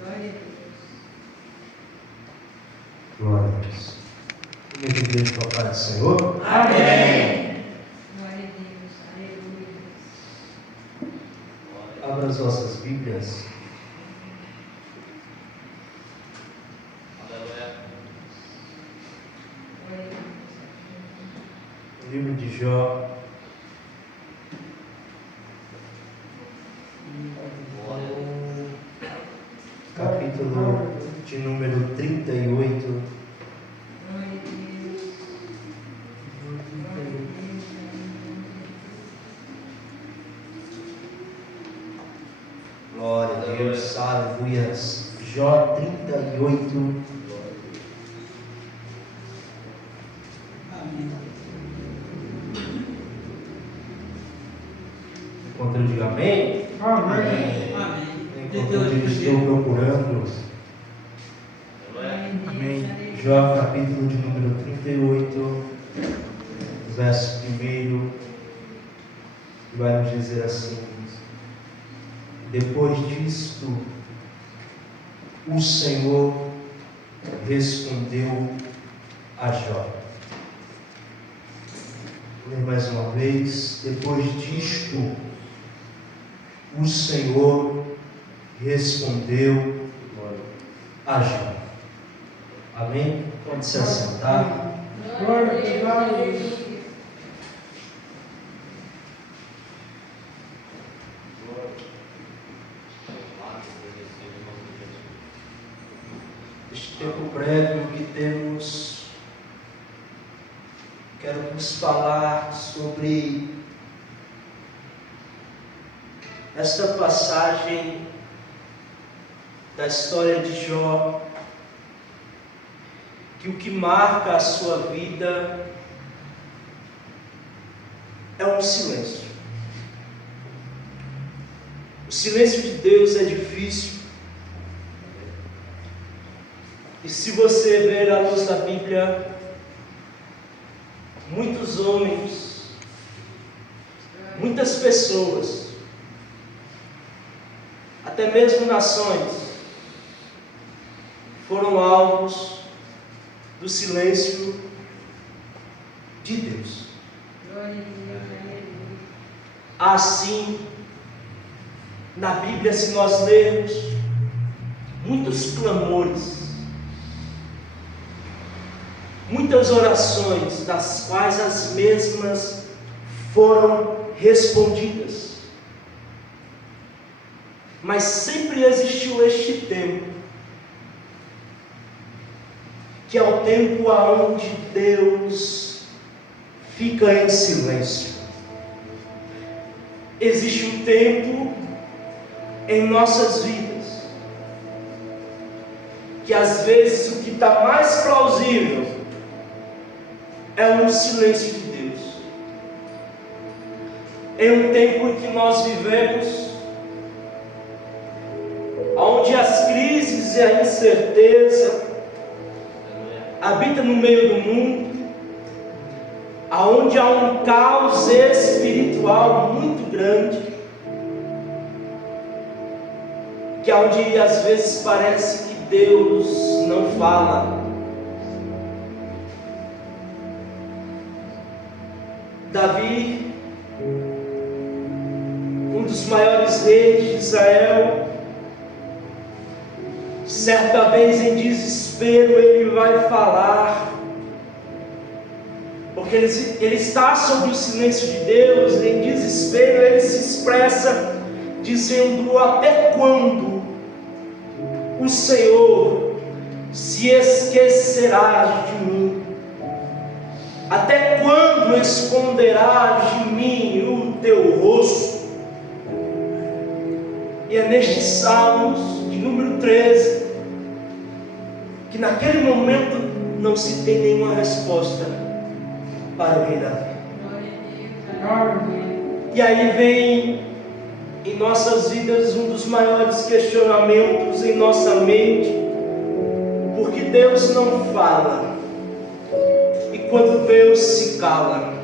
Glória a Deus. Minha igreja para a paz do Senhor. Amém. Glória a Deus. Aleluia. Abra as vossas Bíblias. O livro de Jó. Capítulo de número 38. Glória a Deus, aleluias. Jó 38. Enquanto eu digo amém, Amém. enquanto eu estou procurando, Amém. Jó capítulo de número 38, verso 1, vai nos dizer assim: depois disto, o Senhor respondeu a Jó. Vou ler mais uma vez. Depois disto, o Senhor respondeu a Jó. Amém? Pode se assentar. Glória a Deus. Este tempo breve que temos, quero vos falar sobre esta passagem da história de Jó, que o que marca a sua vida é um silêncio. O silêncio de Deus é difícil. E se você ver à luz da Bíblia, muitos homens, muitas pessoas, até mesmo nações, foram alvos do silêncio de Deus. Glória a Deus. Aleluia. Assim, na Bíblia, se nós lermos, muitos clamores, muitas orações, das quais as mesmas foram respondidas. Mas sempre existiu este tempo, que é o tempo aonde Deus fica em silêncio. Existe um tempo em nossas vidas, que às vezes o que está mais plausível é um silêncio de Deus. Em um tempo em que nós vivemos, onde as crises e a incerteza habitam no meio do mundo, aonde há um caos espiritual muito grande, que é onde às vezes parece que Deus não fala. Davi, um dos maiores reis de Israel, certa vez em desespero ele vai falar, porque ele está sob o silêncio de Deus. Em desespero ele se expressa dizendo: até quando o Senhor se esquecerá de mim? Até quando esconderás de mim o teu rosto? E é nestes Salmos de número 13 que naquele momento não se tem nenhuma resposta para o rei Davi. Glória a Deus. E aí vem em nossas vidas um dos maiores questionamentos em nossa mente: por que Deus não fala? E quando Deus se cala?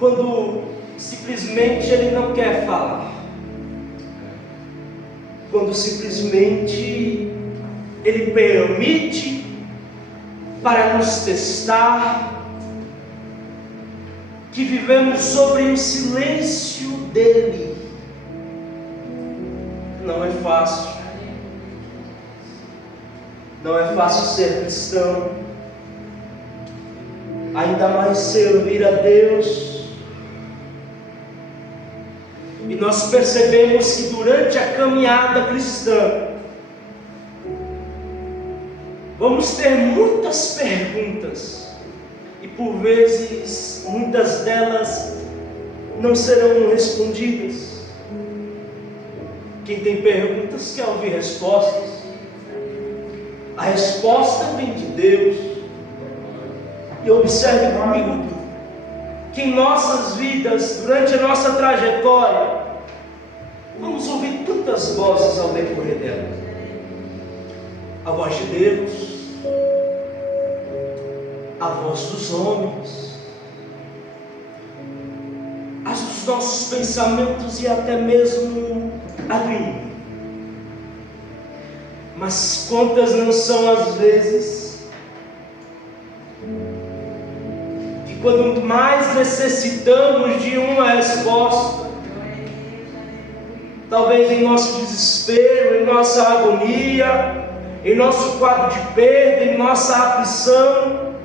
Quando simplesmente Ele não quer falar? quando simplesmente Ele permite para nos testar, que vivemos sobre o silêncio dEle. Não é fácil. Não é fácil ser cristão, ainda mais servir a Deus. E nós percebemos que durante a caminhada cristã, vamos ter muitas perguntas, e por vezes, muitas delas não serão respondidas. Quem tem perguntas quer ouvir respostas. A resposta vem de Deus. E observe comigo que em nossas vidas, durante a nossa trajetória, vamos ouvir tantas vozes ao decorrer dela. A voz de Deus, a voz dos homens, as dos nossos pensamentos e até mesmo a do inimigo. Mas quantas não são as vezes que quando mais necessitamos de uma resposta, talvez em nosso desespero, em nossa agonia, em nosso quadro de perda, em nossa aflição,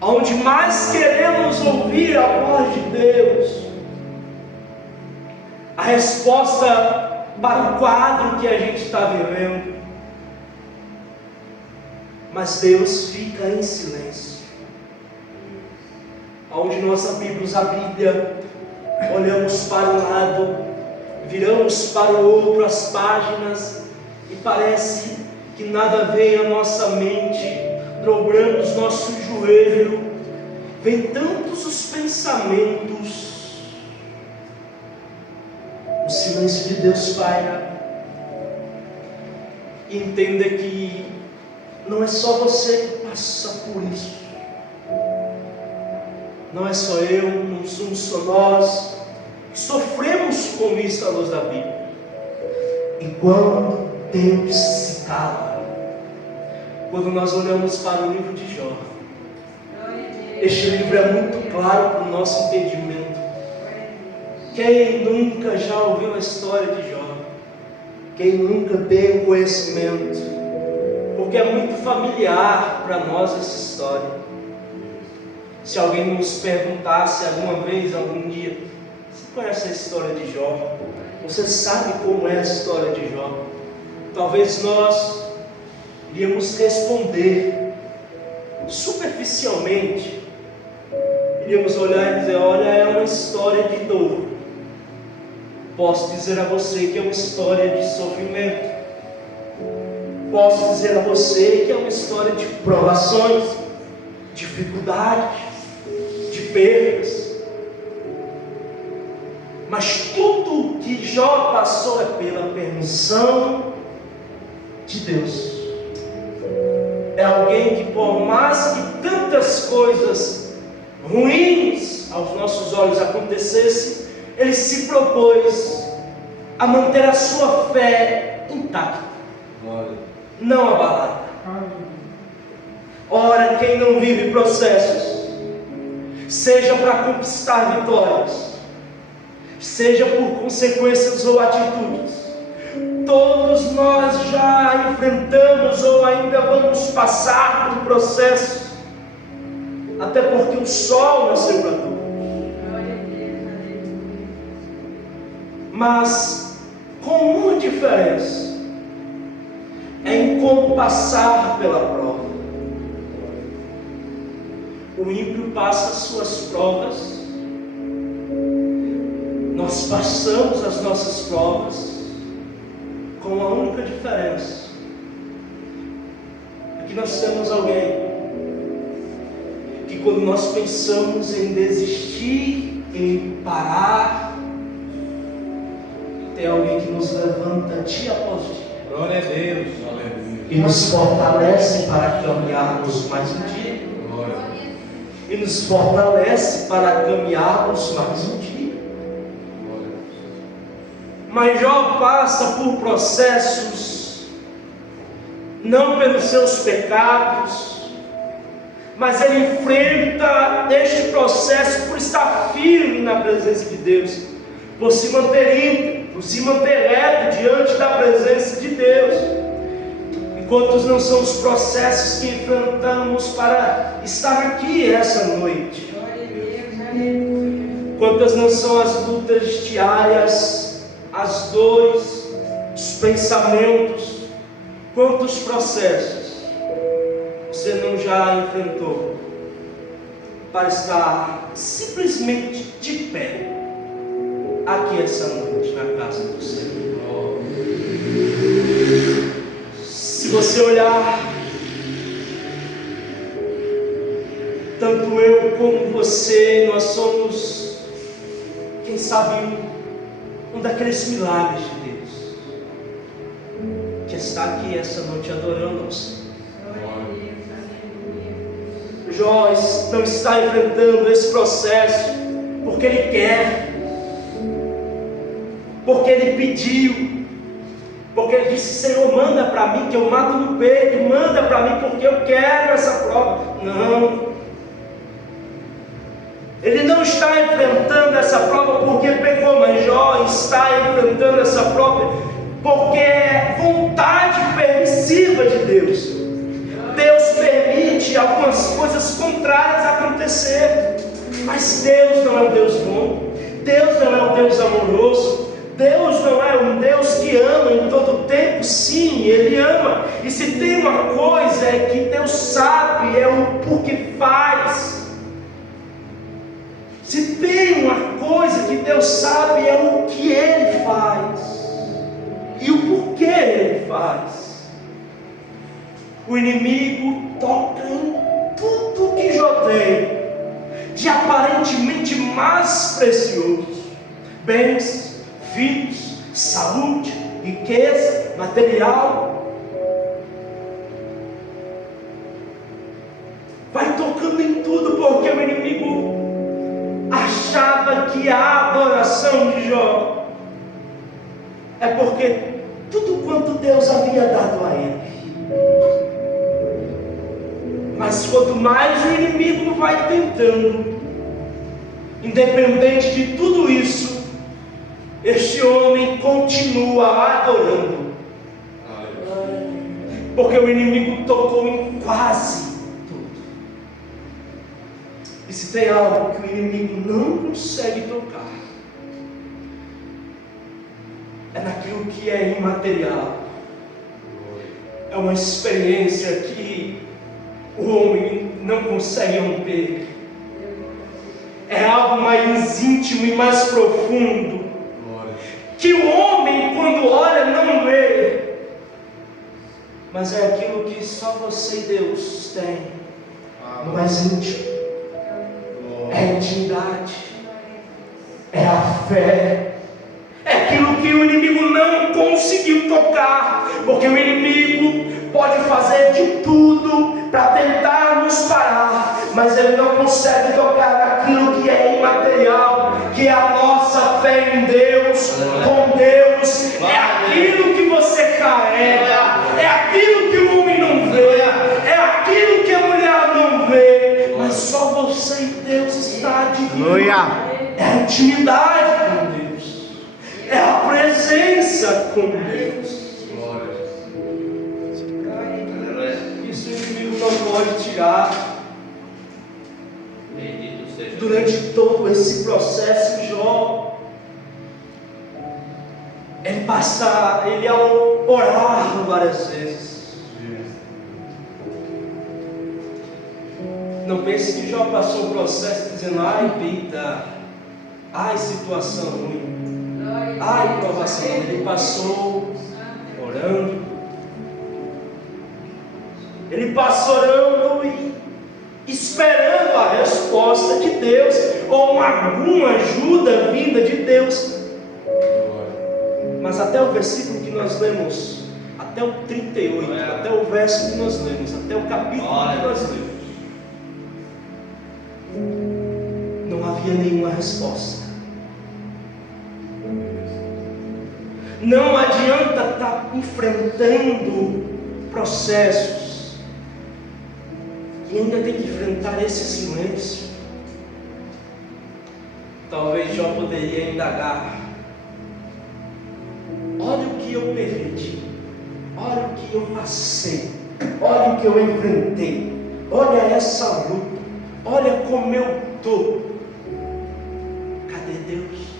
onde mais queremos ouvir a voz de Deus, a resposta para o quadro que a gente está vivendo, mas Deus fica em silêncio. Onde nós abrimos a Bíblia, olhamos para um lado, viramos para o outro as páginas, e parece que nada vem à nossa mente. Dobramos nosso joelho, vem tantos os pensamentos. O silêncio de Deus paira. E entenda que não é só você que passa por isso. Não é só eu, não somos só nós que sofremos com isso à luz da Bíblia. Enquanto Deus se cala, quando nós olhamos para o livro de Jó, este livro é muito claro para o nosso entendimento. Quem nunca já ouviu a história de Jó? Quem nunca tem o conhecimento? Porque é muito familiar para nós essa história. Se alguém nos perguntasse alguma vez, algum dia, você conhece a história de Jó? Você sabe como é a história de Jó? Talvez nós iríamos responder superficialmente. Iríamos olhar e dizer: olha, é uma história de dor. Posso dizer a você que é uma história de sofrimento. Posso dizer a você que é uma história de provações, dificuldades, de perdas. Mas tudo que Jó passou é pela permissão de Deus. É alguém que, por mais que tantas coisas ruins aos nossos olhos acontecessem, ele se propôs a manter a sua fé intacta, não abalada. Ora, quem não vive processos, seja para conquistar vitórias, seja por consequências ou atitudes, todos nós já enfrentamos ou ainda vamos passar por processos, até porque o sol nasceu para todos. Mas com uma diferença, é em como passar pela prova. O ímpio passa as suas provas, nós passamos as nossas provas, com uma única diferença: é que nós temos alguém que, quando nós pensamos em desistir, em parar, tem alguém que nos levanta dia após dia. Glória a Deus. Aleluia. E nos fortalece para caminharmos mais um dia. Glória. E nos fortalece para caminharmos mais um dia. Mas Jó passa por processos, não pelos seus pecados, mas ele enfrenta este processo por estar firme na presença de Deus, por se manter íntegro, por se manter reto diante da presença de Deus. E quantos não são os processos que enfrentamos para estar aqui essa noite? Quantas não são as lutas diárias, as dores, os pensamentos, quantos processos você não já enfrentou para estar simplesmente de pé aqui essa noite na casa do Senhor? Se você olhar, tanto eu como você, nós somos, quem sabe, um daqueles milagres de Deus que está aqui essa noite adorando ao Senhor. Jó não está enfrentando esse processo porque ele quer, porque ele pediu, porque ele disse: Senhor, manda para mim que eu mato no peito, manda para mim porque eu quero essa prova. Não, ele não está enfrentando essa prova porque pecou, mas Jó está enfrentando essa prova porque é vontade permissiva de Deus. Deus permite algumas coisas contrárias acontecer, mas Deus não é um Deus bom, Deus não é um Deus amoroso, Deus não é um Deus que ama em todo tempo. Sim, Ele ama, e se tem uma coisa é que Deus sabe, é o porquê faz. Se tem uma coisa que Deus sabe, é o que Ele faz e o porquê Ele faz. O inimigo toca em tudo que Jó tem de aparentemente mais precioso: bens, filhos, saúde, riqueza, material. Vai tocando em tudo porque o inimigo achava que a adoração de Jó é porque tudo quanto Deus havia dado a ele. Mas quanto mais o inimigo vai tentando, independente de tudo isso, este homem continua adorando. Porque o inimigo tocou em quase tudo. E se tem algo que o inimigo não consegue tocar, é naquilo que é imaterial. É uma experiência que o homem não consegue romper. É algo mais íntimo e mais profundo, que o homem, quando olha, não vê. Mas é aquilo que só você e Deus têm, no mais íntimo. É a intimidade, é a fé. É aquilo que o inimigo não conseguiu tocar, porque o inimigo pode fazer de tudo para tentar nos parar, mas ele não consegue tocar naquilo que é imaterial, que é a nossa fé em Deus, com Deus. É aquilo que você carrega, é aquilo que o homem não vê, é aquilo que a mulher não vê, mas só você e Deus está dividindo. É a intimidade com Deus, é a presença com Deus. Isso o inimigo não pode tirar. Durante todo esse processo, Jó, ele ao orar várias vezes. Não pense que Jó passou um processo dizendo: ai vida, ai situação ruim, ai provação. Ele passou orando. Ele passou orando e esperando a resposta de Deus, ou alguma ajuda vinda de Deus. Mas até o versículo que nós lemos, até o 38, até o verso que nós lemos, até o capítulo que nós lemos, não havia nenhuma resposta. Não adianta estar enfrentando processos e ainda tem que enfrentar esse silêncio. Talvez Jó poderia indagar: olha o que eu perdi, olha o que eu passei, olha o que eu enfrentei, olha essa luta, olha como eu estou. Cadê Deus?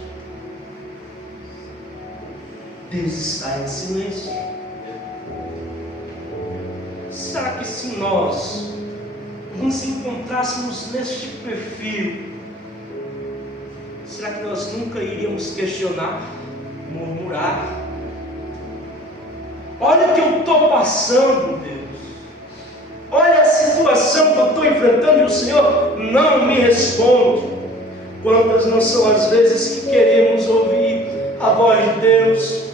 Deus está em silêncio. Será que se nós nos encontrássemos neste perfil, será que nós nunca iríamos questionar, murmurar? Olha o que eu estou passando, Deus. Olha a situação que eu estou enfrentando e o Senhor não me responde. Quantas não são as vezes que queremos ouvir a voz de Deus?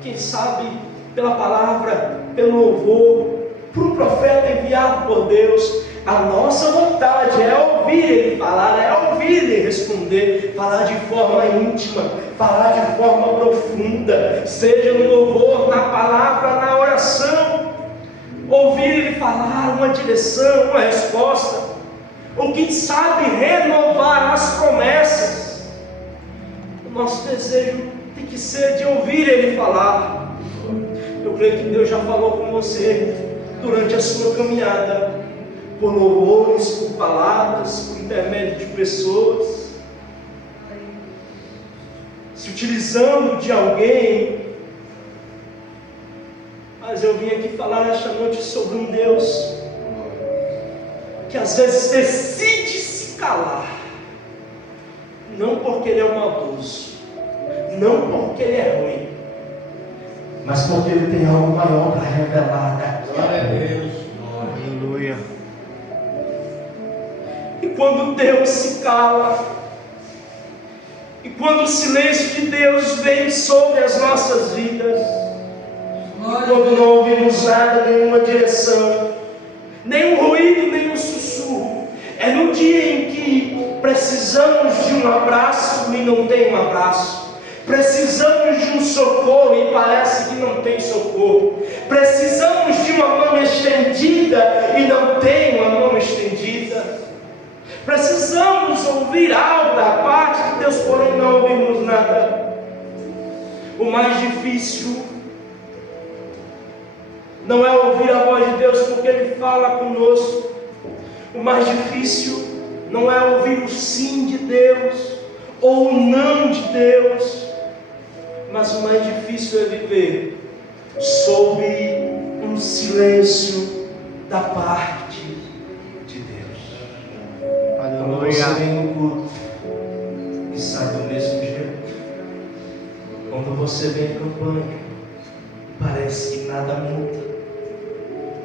Quem sabe pela palavra, pelo louvor, por um profeta enviado por Deus. A nossa vontade é ouvir Ele falar, é ouvir Ele responder, falar de forma íntima, falar de forma profunda, seja no louvor, na palavra, na oração. Ouvir Ele falar uma direção, uma resposta, ou quem sabe renovar as promessas. O nosso desejo tem que ser de ouvir Ele falar. Eu creio que Deus já falou com você durante a sua caminhada, por louvores, por palavras, por intermédio de pessoas, se utilizando de alguém. Mas eu vim aqui falar esta noite sobre um Deus que às vezes decide se calar, não porque Ele é um maldoso, não porque Ele é ruim, mas porque Ele tem algo maior para revelar. Glória a Deus. Aleluia. E quando Deus se cala, e quando o silêncio de Deus vem sobre as nossas vidas, e quando não ouvimos nada, nenhuma direção, nenhum ruído, nenhum sussurro, é no dia em que precisamos de um abraço e não tem um abraço, precisamos de um socorro e parece que não tem socorro, precisamos de uma mão estendida e não tem uma mão estendida, precisamos ouvir algo da parte de Deus, porém não ouvimos nada. O mais difícil não é ouvir a voz de Deus porque Ele fala conosco. O mais difícil não é ouvir o sim de Deus ou o não de Deus, mas o mais difícil é viver sob um silêncio da parte de Deus. Quando você vem no culto e sai do mesmo jeito, quando você vem em campanha, parece que nada muda.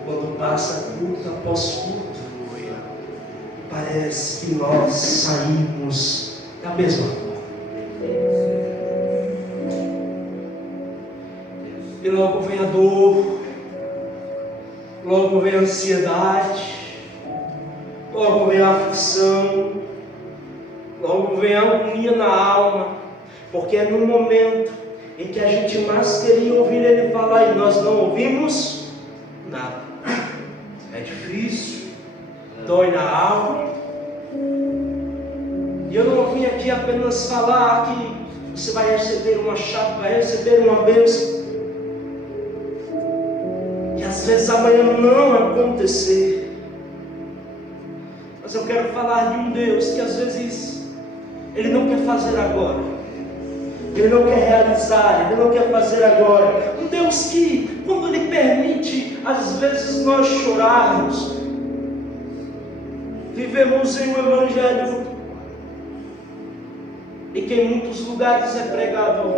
Quando passa culto após culto, parece que nós saímos da mesma forma. E logo vem a dor, logo vem a ansiedade, logo vem a aflição, logo vem a agonia na alma, porque é no momento em que a gente mais queria ouvir Ele falar e nós não ouvimos nada. É difícil, dói na alma. E eu não vim aqui apenas falar que você vai receber uma chave, vai receber uma bênção, e às vezes amanhã não acontecer. Mas eu quero falar de um Deus que às vezes Ele não quer fazer agora, Ele não quer realizar, Ele não quer fazer agora. Um Deus que, quando Ele permite, às vezes nós chorarmos, vivemos em um evangelho em que em muitos lugares é pregado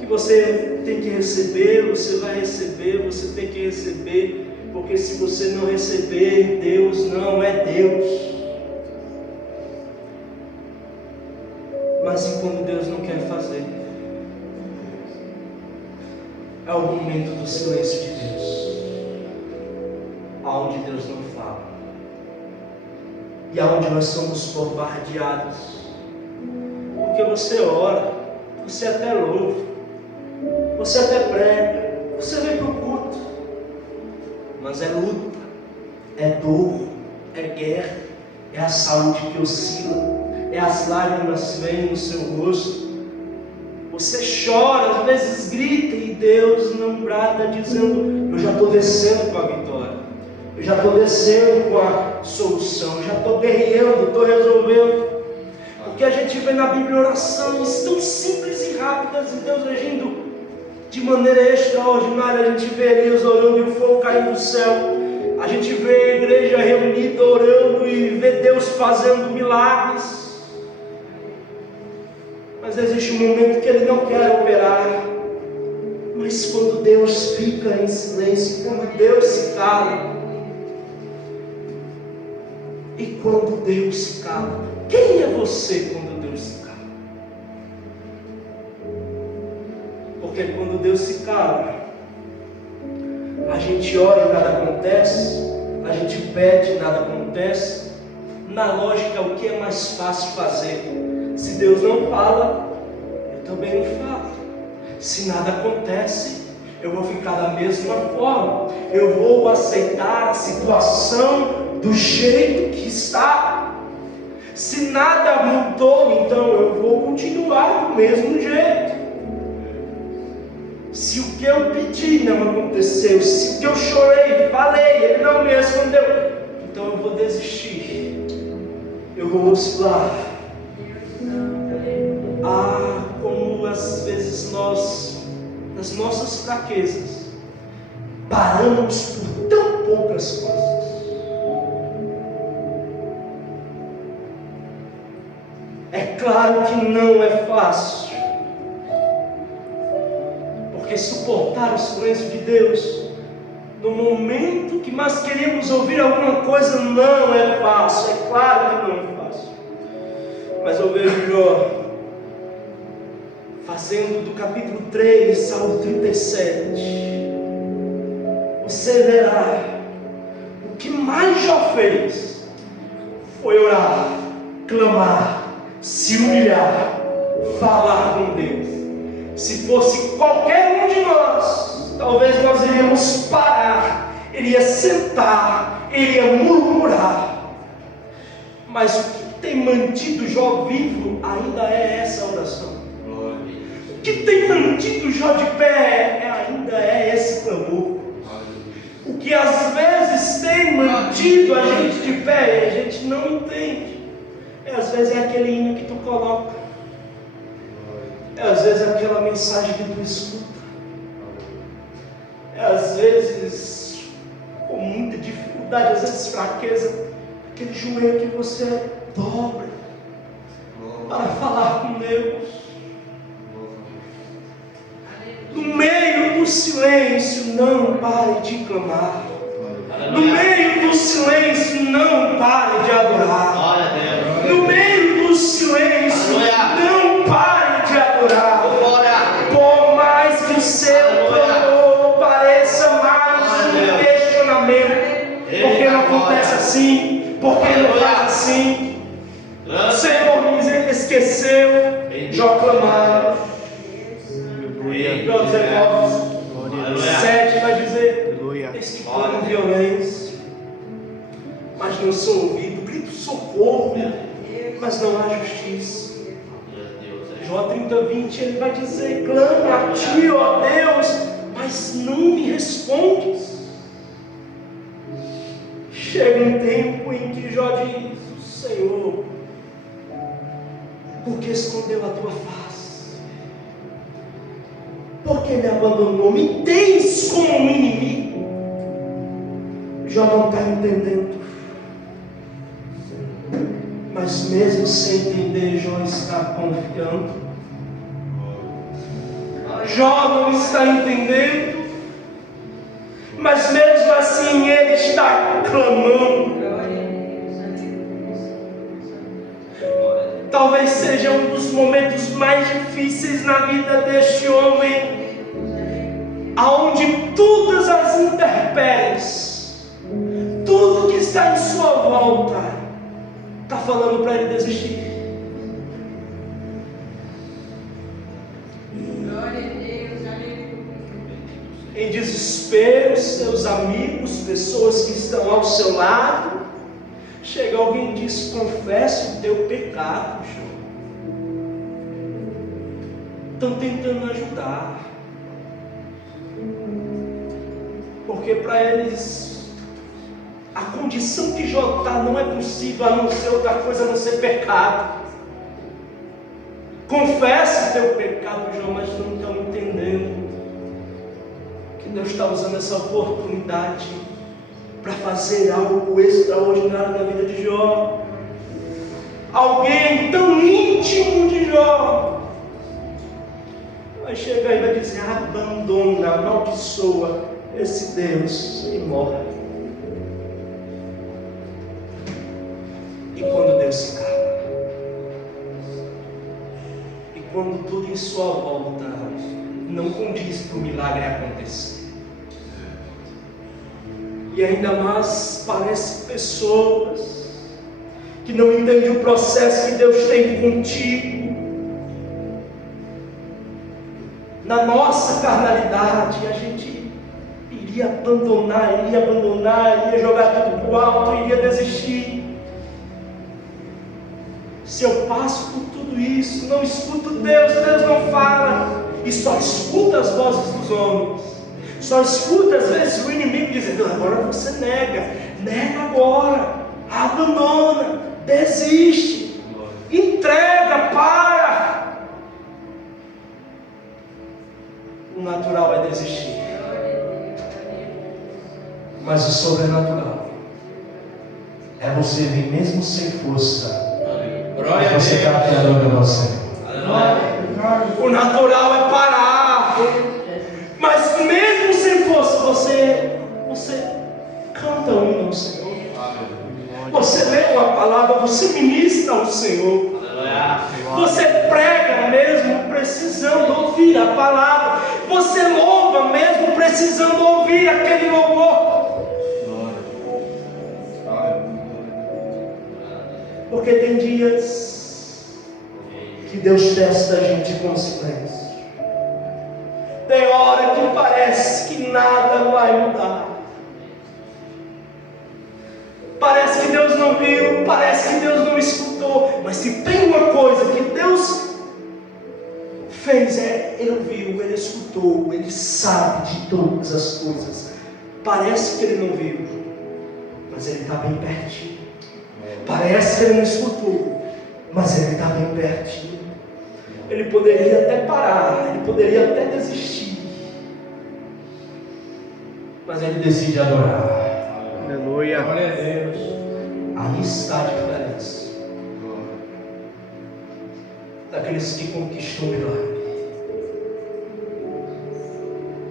que você tem que receber, você vai receber, você tem que receber, porque se você não receber, Deus não é Deus. Mas e quando Deus não quer fazer? É o momento do silêncio de Deus, aonde Deus não fala, e aonde nós somos bombardeados, porque você ora, você até louva, você até prega, você vem para o culto, mas é luta, é dor, é guerra, é a saúde que oscila, é as lágrimas que vêm no seu rosto. Você chora, às vezes grita e Deus não brada dizendo: eu já estou descendo com a vitória, eu já estou descendo com a solução, eu já estou guerreando, estou resolvendo. Porque a gente vê na Bíblia orações tão simples e rápidas e Deus agindo de maneira extraordinária. A gente vê Elias orando e o fogo caindo do céu. A gente vê a igreja reunida orando e vê Deus fazendo milagres. Mas existe um momento que Ele não quer operar. Mas quando Deus fica em silêncio, quando Deus se cala. E quando Deus se cala, quem é você quando Deus se cala? Porque quando Deus se cala, a gente ora e nada acontece, a gente pede e nada acontece. Na lógica, o que é mais fácil fazer? Se Deus não fala, eu também não falo. Se nada acontece, eu vou ficar da mesma forma. Eu vou aceitar a situação do jeito que está. Se nada mudou, então eu vou continuar do mesmo jeito. Se o que eu pedi não aconteceu, se o que eu chorei, falei, Ele não me respondeu, então eu vou desistir. Eu vou oscilar. Como às vezes nós, nas nossas fraquezas, paramos por tão poucas coisas. É claro que não é fácil, porque suportar o silêncio de Deus, no momento que nós queremos ouvir alguma coisa, não é fácil. É claro que não é fácil. Mas eu vejo Jó fazendo do capítulo 3 ao 37. Você verá, o que mais Jó fez foi orar, clamar, se humilhar, falar com Deus. Se fosse qualquer um de nós, talvez nós iríamos parar, iria sentar, iria murmurar. Mas o que tem mantido Jó vivo ainda é essa oração. O que tem mantido Jó de pé ainda é esse clamor. O que às vezes tem mantido a gente de pé e a gente não entende. Às vezes é aquele hino que tu coloca. Às vezes é aquela mensagem que tu escuta. Às vezes, com muita dificuldade, às vezes fraqueza, aquele joelho que você dobra para falar com Deus. No meio do silêncio, não pare de clamar. No meio do silêncio, não pare de adorar. No meio do silêncio, não pare de adorar. Por mais que o seu clamor pareça mais um questionamento, por que não acontece assim? Por que não faz assim? O Senhor esqueceu. Jó clamava. Jó 19:7 vai dizer: eis que clamam violência, mas não são ouvidos, grito socorro, mas não há justiça. Jó 30:20 ele vai dizer: clamo a ti, ó Deus, mas não me respondes. Chega um tempo em que Jó diz: Senhor, por que escondeu a tua face? Por que me abandonou? Me tens como um inimigo. Jó não está entendendo. Mas mesmo sem entender, Jó está confiando. Jó não está entendendo. Mas mesmo assim ele está clamando. Talvez seja um dos momentos mais difíceis na vida deste homem, aonde todas as intempéries, tudo que está em sua volta, está falando para ele desistir. Glória a Deus, aleluia. em desespero, seus amigos, pessoas que estão ao seu lado. Chega alguém e diz: confesse o teu pecado, Jó. Estão tentando ajudar, porque para eles a condição que Jó está não é possível a não ser outra coisa, a não ser pecado. Confesse o teu pecado, Jó, mas não estão entendendo que Deus está usando essa oportunidade para fazer algo extraordinário na vida de Jó. Alguém tão íntimo de Jó vai chegar e vai dizer: abandona, amaldiçoa esse Deus e morre. E quando Deus se cala, e quando tudo em sua volta não condiz para o milagre acontecer, e ainda mais parece pessoas que não entendem o processo que Deus tem contigo. Na nossa carnalidade, a gente iria abandonar, iria jogar tudo para o alto, iria desistir. Se eu passo por tudo isso, não escuto Deus, Deus não fala, e só escuta as vozes dos homens, só escuta às vezes o inimigo dizendo: agora você nega agora, abandona, desiste, entrega, para. O natural é desistir, mas o sobrenatural é você vir mesmo sem força. Glória a Você Deus. está adorando ao Senhor. O natural é parar, mas mesmo sem força você canta o hino ao Senhor. Você lê uma palavra, você ministra ao Senhor. Você prega mesmo precisando ouvir a palavra. Você louva mesmo precisando ouvir aquele louvor. Porque tem dias que Deus testa a gente com silêncio. Tem hora que parece que nada vai mudar. Parece que Deus não viu, parece que Deus não escutou. Mas se tem uma coisa que Deus fez, Ele viu, Ele escutou, Ele sabe de todas as coisas. Parece que Ele não viu, mas Ele está bem pertinho. Parece que Ele não escutou, mas Ele está bem pertinho. Ele poderia até parar, Ele poderia até desistir, mas Ele decide adorar. Aleluia. Glória a Deus. Aí está a diferença daqueles que conquistam o milagre,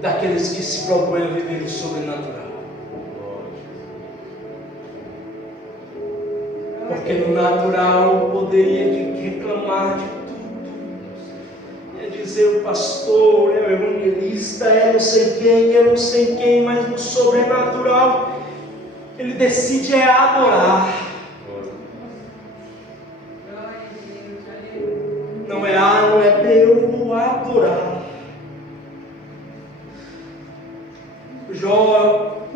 daqueles que se propõem a viver o sobrenatural. Porque no natural poderia reclamar de tudo, ia dizer: o pastor, é o evangelista, é não sei quem, mas no sobrenatural ele decide adorar. Não é não é B, eu vou adorar. Jó,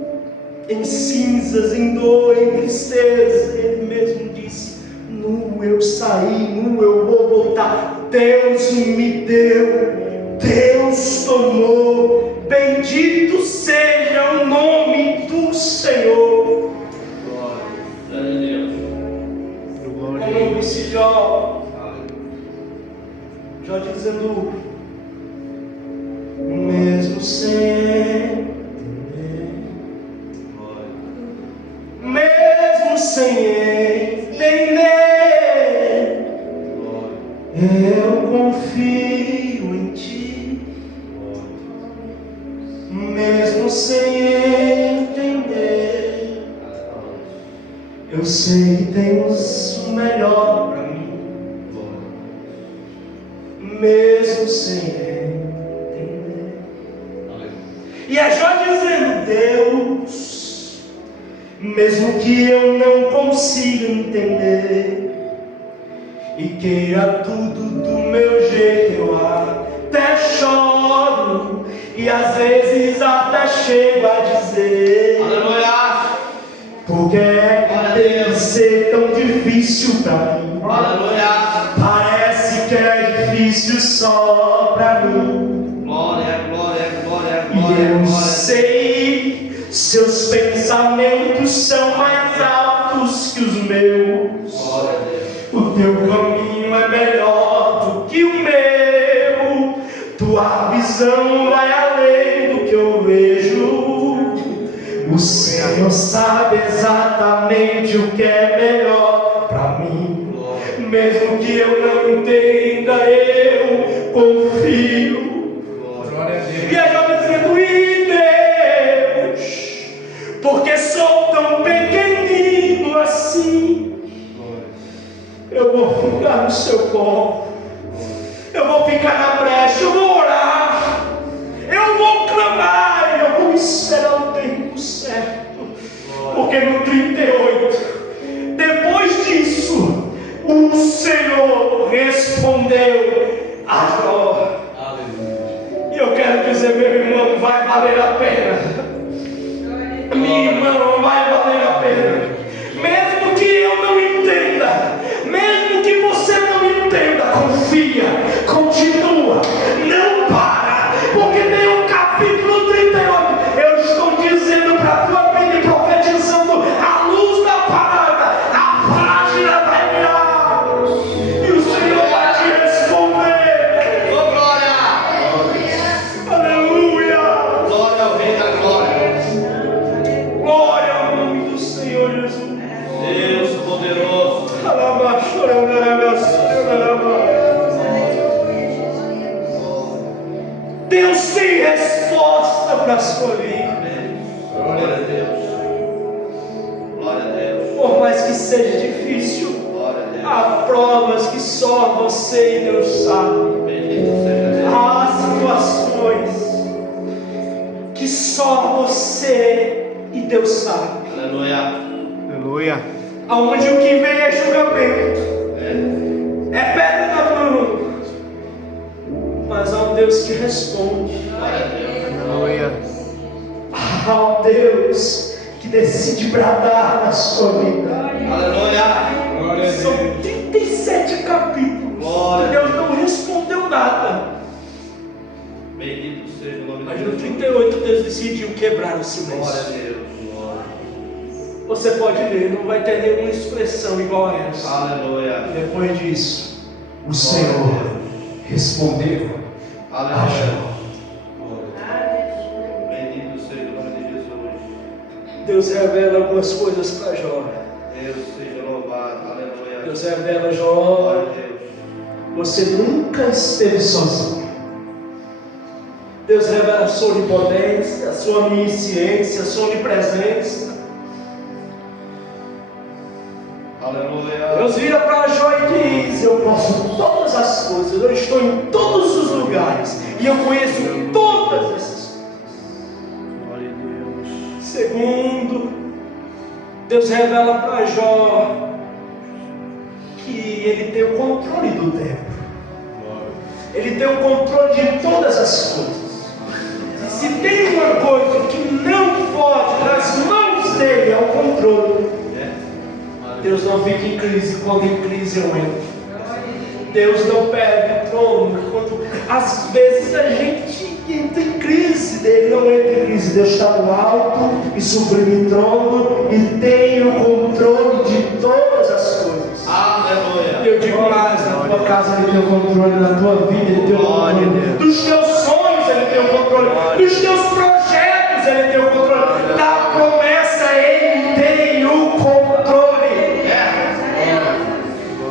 em cinzas, em dor, em tristeza, ele mesmo disse: nu eu saí, nu eu vou voltar. Deus me deu, Deus tomou. Bendito seja o nome do Senhor. Glória a Deus. Como eu disse Jó dizendo: mesmo sem entender, eu confio em Ti. Mesmo sem entender, eu sei que tens o melhor para mim. Mesmo sem entender. E é Jó dizendo: Deus, mesmo que eu não consiga entender e queira tudo do meu jeito, eu até choro E às vezes até chego a dizer: Aleluia. por que é que tem que ser tão difícil para mim? Aleluia. Parece que é difícil só para mim. Glória, glória, glória, E glória, eu glória. sei, seus pensamentos são mais altos que os meus. Glória a Deus. O teu caminho é melhor do que o meu. Tua visão vai além do que eu vejo. O Senhor sabe exatamente o que é melhor para mim. Mesmo que eu não entenda, eu confio. Glória a Deus. E aí eu dizendo: e Deus, porque sou tão pequenino assim, eu vou ficar no seu colo, eu vou ficar na brecha, eu vou orar, eu vou clamar, eu vou esperar o tempo certo. Porque no 38, depois disso, o Senhor respondeu a Jó. Aleluia. E eu quero dizer, meu irmão, vai valer a pena. Minha irmã, vai valer a pena. Mesmo que eu não entenda, mesmo que você não entenda, confia, continua, não para, porque tem um capítulo 38. Eu estou dizendo para a tua vida e profetizando: a luz da parada, a página vai virar, e o Senhor vai te responder. Oh, glória. Aleluia! Glória ao Rei da Glória. Glória ao nome do Senhor Jesus. Deus poderoso. Deus tem resposta para a sua vida. Amém. Glória a Deus. Glória a Deus. Por mais que seja difícil, Glória a Deus. há provas que só você e Deus sabem. Bendito seja Deus. Há situações que só você e Deus sabem. Aleluia. Aleluia. Aonde o que vem é julgamento, é pedra na mão, mas há um Deus que responde, Glória a Deus. Aleluia. há um Deus que decide bradar na sua vida. Aleluia. Glória a São Deus. 37 capítulos, Glória. Deus não respondeu nada, Bendito seja o nome mas de no Deus. 38 Deus decidiu quebrar o Glória a silêncio. Deus. Glória. Você pode ler, não vai ter nenhuma expressão igual a essa. Aleluia. E depois disso, o Glória Senhor a Deus. respondeu a Aleluia. Jó. Bendito seja o nome de Jesus. Deus revela algumas coisas para Jó. Deus seja louvado. Aleluia. Deus revela: Glória Jó, a Deus. você nunca esteve sozinho. Deus revela a sua onipotência, a sua onisciência, a sua onipresença. Aleluia. Deus vira para Jó e diz: eu posso todas as coisas, eu estou em todos os lugares e eu conheço todas essas coisas. Glória a Deus. Segundo, Deus revela para Jó que ele tem o controle do tempo. Ele tem o controle de todas as coisas. E se tem uma coisa que não pode nas mãos dele, é o controle. Deus não fica em crise quando em crise eu entro. Deus não perde o trono quando às vezes a gente entra em crise. Dele não entra em crise. Deus está no alto e sublime trono e tem o controle de todas as coisas. Aleluia. Eu digo mais: na tua casa Ele tem o controle, na tua vida Ele tem o Glória a controle, Deus. dos teus sonhos Ele tem o controle, dos teus projetos Ele tem o controle, da promessa Ele tem o controle.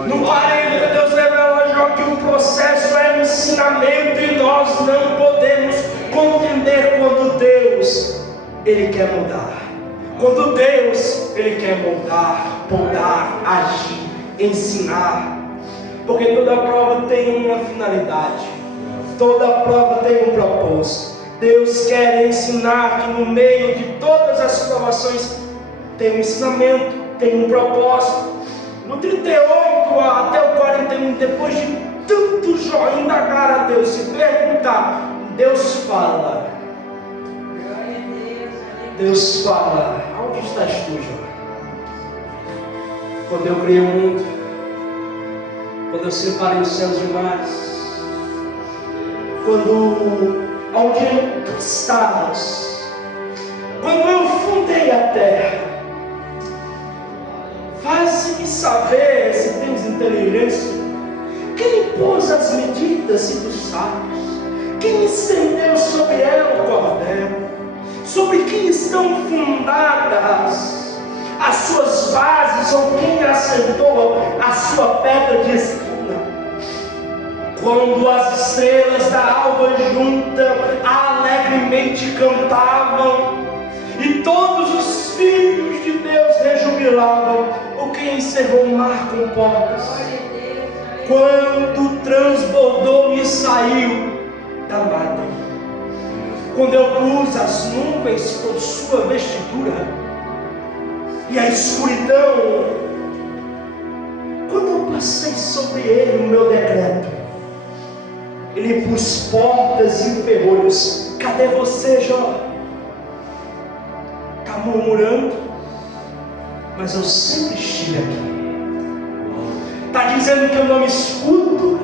No 40 Deus revela a Jó que o processo é um ensinamento e nós não podemos compreender quando Deus Ele quer mudar. Quando Deus Ele quer mudar, podar, agir, ensinar. Porque toda prova tem uma finalidade, toda prova tem um propósito. Deus quer ensinar que no meio de todas as provações tem um ensinamento, tem um propósito. No 38 até o 41, depois de tanto Jó indagar a Deus, se perguntar, Deus fala: Deus fala: aonde estás tu, Jó? Quando eu criei o mundo, quando eu separei os céus e mares, onde tu estavas, quando eu fundei a terra, faz-me saber, se tens inteligência, quem pôs as medidas e tu sabes, quem estendeu sobre ela o cordel, sobre quem estão fundadas as suas bases, ou quem assentou a sua pedra de esquina. Quando as estrelas da alva junta alegremente cantavam, e todos os filhos de Deus rejubilavam, ou quem encerrou o mar com portas, quando transbordou e saiu da mata, quando eu pus as nuvens por sua vestidura, e a escuridão, quando eu passei sobre ele o meu decreto, ele pôs portas e ferrolhos. Cadê você, Jó? Está murmurando, mas eu sempre estive aqui. Está dizendo que eu não me escuto,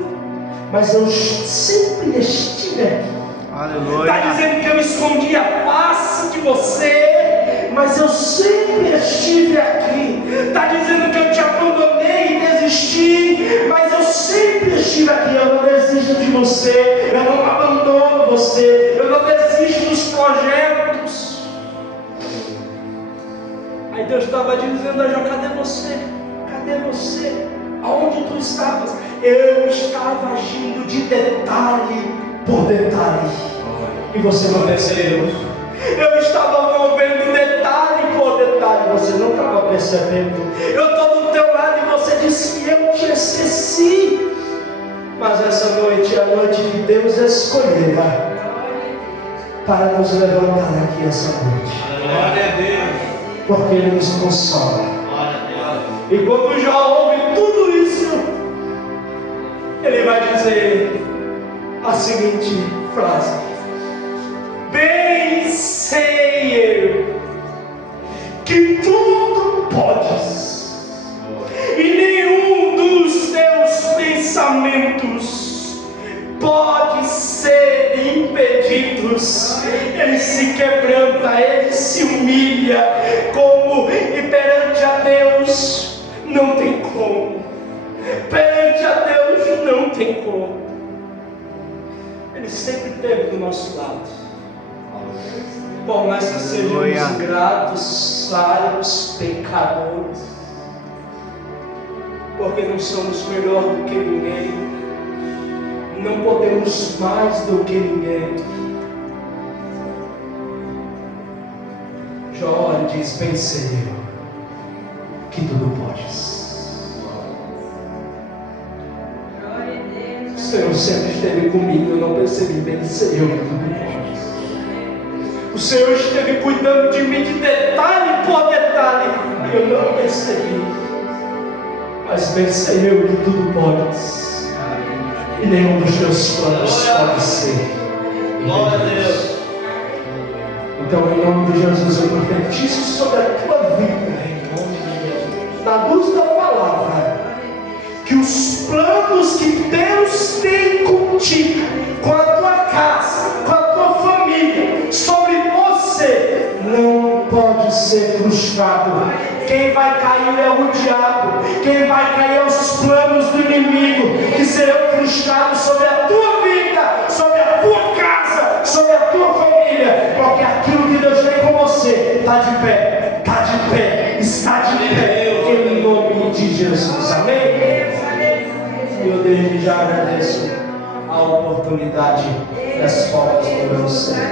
mas eu sempre estive aqui. Aleluia. Está dizendo que eu escondi a face de você, mas eu sempre estive aqui. Está dizendo que eu te abandonei e desisti, mas eu sempre estive aqui. Eu não desisto de você, eu não abandono você, eu não desisto dos projetos. Aí Deus estava dizendo a Jó: cadê você? Cadê você? Aonde tu estavas? Eu estava agindo de detalhe por detalhe, e você não percebeu. Eu estava movendo detalhe por detalhe, você não estava percebendo. Eu estou do teu lado e você disse que eu te esqueci. Mas essa noite é a noite que Deus escolherá para nos levantar aqui essa noite. Glória a Deus. Porque Ele nos consola. Glória a Deus. E quando Jó ouve tudo isso, ele vai dizer a seguinte frase: bem sei eu que tudo podes, e nenhum dos teus pensamentos pode ser impedidos. Ele se quebranta, ele se humilha, e perante a Deus não tem como. Perante a Deus não tem como. Ele sempre esteve do nosso lado. Por mais que sejamos ingratos, falhos, pecadores, porque não somos melhor do que ninguém, não podemos mais do que ninguém. Jó diz: bem sei eu que tudo podes. O Senhor sempre esteve comigo, eu não percebi. Bem sei eu que tudo podes. O Senhor esteve cuidando de mim de detalhe por detalhe, e eu não percebi. Mas bem sei eu que tudo podes, e nenhum dos teus planos pode ser. Glória a Deus. Então, em nome de Jesus, eu profetizo sobre a tua vida, na luz da palavra, que os planos que Deus tem contigo, com a tua casa, com a tua família, sobre você, não pode ser frustrado. Quem vai cair é o diabo, quem vai cair é os planos do inimigo, que serão frustrados sobre a tua vida, sobre a tua casa, sobre a tua família, porque aquilo que Deus tem com você está de pé, está de pé, está de pé, em nome de Jesus. Amém? Eu desde já agradeço a oportunidade das palmas do meu Senhor.